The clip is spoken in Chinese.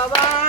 Apa.